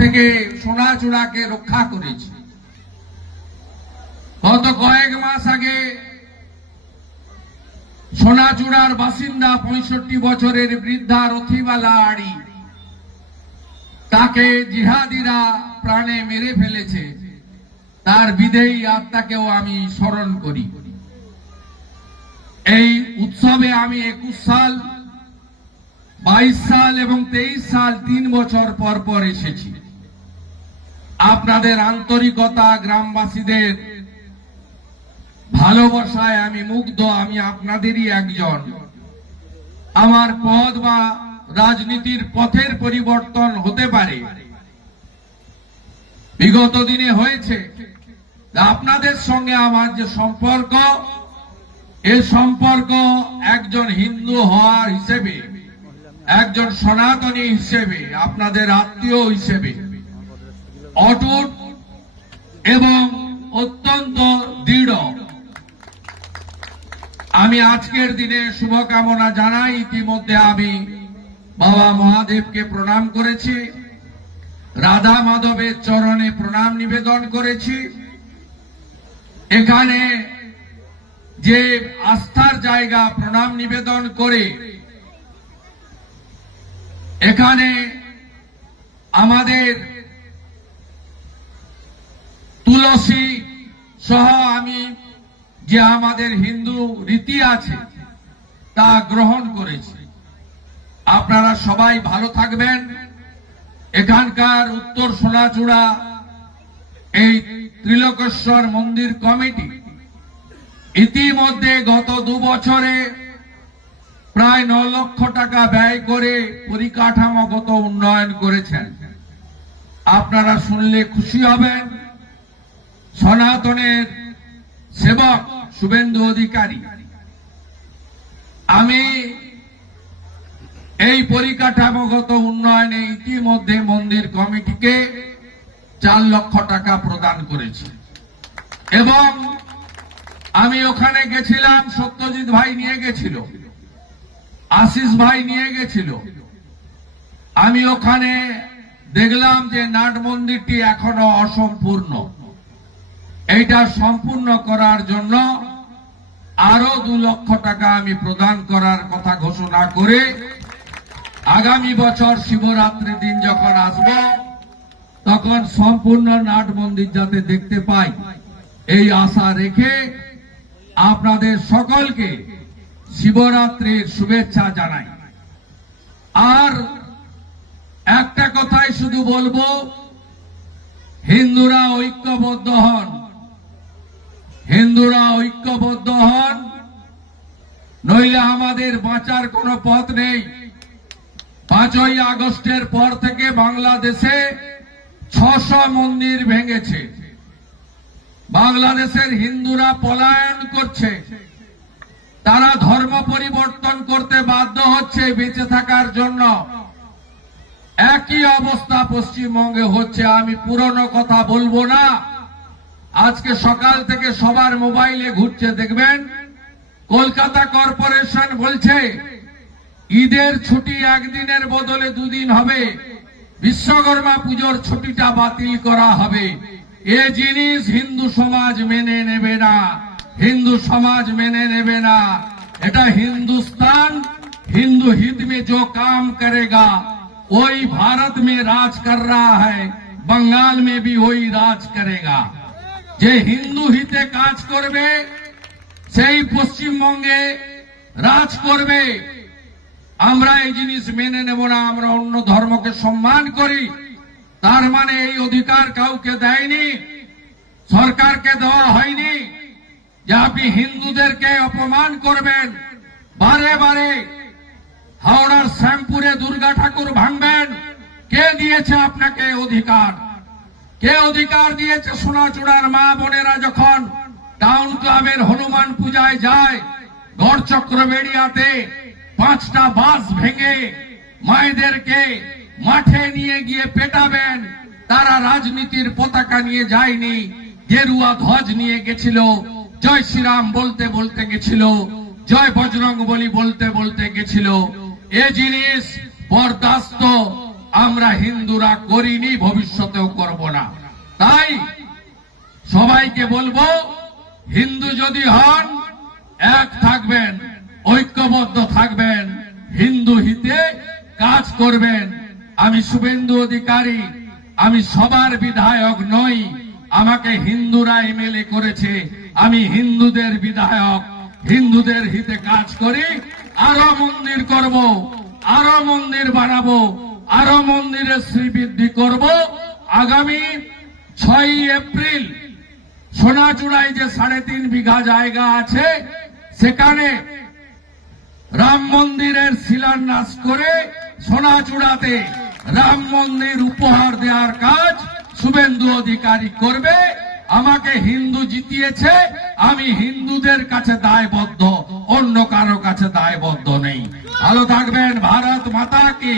থেকে সোনাচূড়াকে রক্ষা করেছি। গত কয়েক মাস আগে সোনাচূড়ার বাসিন্দা পঁয়ষট্টি বছরের বৃদ্ধা রথিবালা আড়ি তাকে জিহাদিরা প্রাণে মেরে ফেলেছে। তার বিদেয়ী আত্মাকেও আমি স্মরণ করি। এই উৎসবে আমি একুশ সাল বাইশ সাল এবং তেইশ সাল তিন বছর পর পর এসেছি। আপনাদের আন্তরিকতা গ্রামবাসীদের ভালোবাসায় আমি মুগ্ধ, আমি আপনাদেরই একজন। আমার পদ বা রাজনীতির পথের পরিবর্তন হতে পারে। বিগত দিনে হয়েছে আপনাদের সঙ্গে আমার যে সম্পর্ক, এ সম্পর্ক একজন হিন্দু হওয়ার হিসেবে একজন সনাতনী হিসেবে, আপনাদের আত্মীয় হিসেবে, অটুট এবং অত্যন্ত দৃঢ়। আমি আজকের দিনে শুভকামনা জানাই। ইতিমধ্যে আমি বাবা মহাদেবকে প্রণাম করেছি। রাধা মাধবের চরণে প্রণাম নিবেদন করেছি। এখানে যে আস্থার জায়গা প্রণাম নিবেদন করে এখানে আমাদের তুলসী সহ আমি যে আমাদের হিন্দু রীতি আছে, তা গ্রহণ করেছি। আপনারা সবাই ভালো থাকবেন। এখানকার উত্তর সোনাচূড়া এই ত্রিলোকেশ্বর মন্দির কমিটি ইতিমধ্যে গত দু বছরে প্রায় ন লক্ষ টাকা ব্যয় করে পরিকাঠামোগত উন্নয়ন করেছেন। আপনারা শুনলে খুশি হবেন। সনাতনের সেবক শুভেন্দু অধিকারী, আমি এই পরিকাঠামোগত উন্নয়নে ইতিমধ্যে মন্দির কমিটিকে চার লক্ষ টাকা প্রদান করেছি। এবং আমি ওখানে গেছিলাম, সত্যজিৎ ভাই নিয়ে গেছিল। আশিস ভাই নিয়ে গেছিল। আমি ওখানে দেখলাম যে নাট মন্দিরটি এখনও অসম্পূর্ণ। এইটা সম্পূর্ণ করার জন্য আরও দু লক্ষ টাকা আমি প্রদান করার কথা ঘোষণা করে আগামী বছর শিবরাত্রি দিন যখন আসব, তখন সম্পূর্ণ নাট মন্দির যাতে দেখতে পাই, এই আশা রেখে আপনাদের সকলকে শিবরাত্রির শুভেচ্ছা জানাই। আর একটা কথাই শুধু বলব, হিন্দুরা ঐক্যবদ্ধ হন। হিন্দুরা ঐক্যবদ্ধ হন, নইলে আমাদের বাঁচার কোনো পথ নেই। পাঁচই আগস্টের পর থেকে বাংলাদেশে ছশো মন্দির ভেঙেছে। বাংলাদেশের হিন্দুরা পলায়ন করছে। তারা ধর্ম পরিবর্তন করতে বাধ্য হচ্ছে বেঁচে থাকার জন্য। একই অবস্থা পশ্চিমবঙ্গে হচ্ছে, আমি পুরনো কথা বলব না। আজকে সকাল থেকে সবার মোবাইলে ঘুরছে, দেখবেন? কলকাতা কর্পোরেশন বলছে, ঈদের ছুটি একদিনের বদলে দুদিন হবে। বিশ্বকর্মা পুজোর ছুটিটা বাতিল করা হবে। এ জিনিস হিন্দু সমাজ মেনে নেবে না। হিন্দু সমাজ মেনে নেবে না। এটা হিন্দুস্তান, হিন্দু হিত মে কাম काम करेगा ওই ভারত মে রাজ কর रहा है बंगाल में भी যে হিন্দু হিতে কাজ করবে, সেই পশ্চিমবঙ্গে রাজ করবে। আমরা এই জিনিস মেনে নেব না, আমরা অন্য ধর্মকে সম্মান করি। তার মানে এই অধিকার কাউকে দেয়নি, সরকারকে দেওয়া হয়নি। যে আপনি হিন্দুদেরকে অপমান করবেন, বারে বারে হাওড়ার শ্যামপুরে দুর্গা ঠাকুর ভাঙবেন। কে দিয়েছে আপনাকে অধিকার? কে অধিকার দিয়েছে সোনাচূড়ার মা বোনেরা যখন টাউন ক্লাবের হনুমান পূজায় যায়, গড়চক্র বেড়িয়াতে পাঁচটা বাস ভেঙে মায়েদেরকে মাঠে নিয়ে গিয়ে পেটাবেন, তারা রাজনীতির পতাকা নিয়ে যায়নি, গেরুয়া ধ্বজ নিয়ে গেছিল। জয় শ্রীরাম বলতে বলতে গেছিল, জয় বজরং বলি বলতে বলতে গেছিল। এ জিনিস বরদাস্ত, আমরা হিন্দুরা করিনি, ভবিষ্যতেও করব না। তাই সবাইকে বলব, হিন্দু যদি হন, এক থাকবেন, ঐক্যবদ্ধ থাকবেন, হিন্দু হিতে কাজ করবেন। আমি শুভেন্দু অধিকারী, আমি সবার বিধায়ক নই, আমাকে হিন্দুরা এমএলএ করেছে। আমি হিন্দুদের বিধায়ক, হিন্দুদের হিতে কাজ করি, আরও মন্দির করব, আরও মন্দির বানাবো, আরও মন্দিরের শ্রীবৃদ্ধি করব। আগামী ছয় এপ্রিল, সোনাচূড়ায় যে সাড়ে তিন বিঘা জায়গা আছে, সেখানে রাম মন্দিরের শিলান্যাস করে সোনাচূড়াতে রাম মন্দির উপহার দেওয়ার কাজ শুভেন্দু অধিকারী করবে। আমাকে হিন্দু জিতিয়েছে, আমি হিন্দুদের কাছে দায়বদ্ধ, অন্য কারও কাছে দায়বদ্ধ নেই। ভালো থাকবেন, ভারত মাতা কি।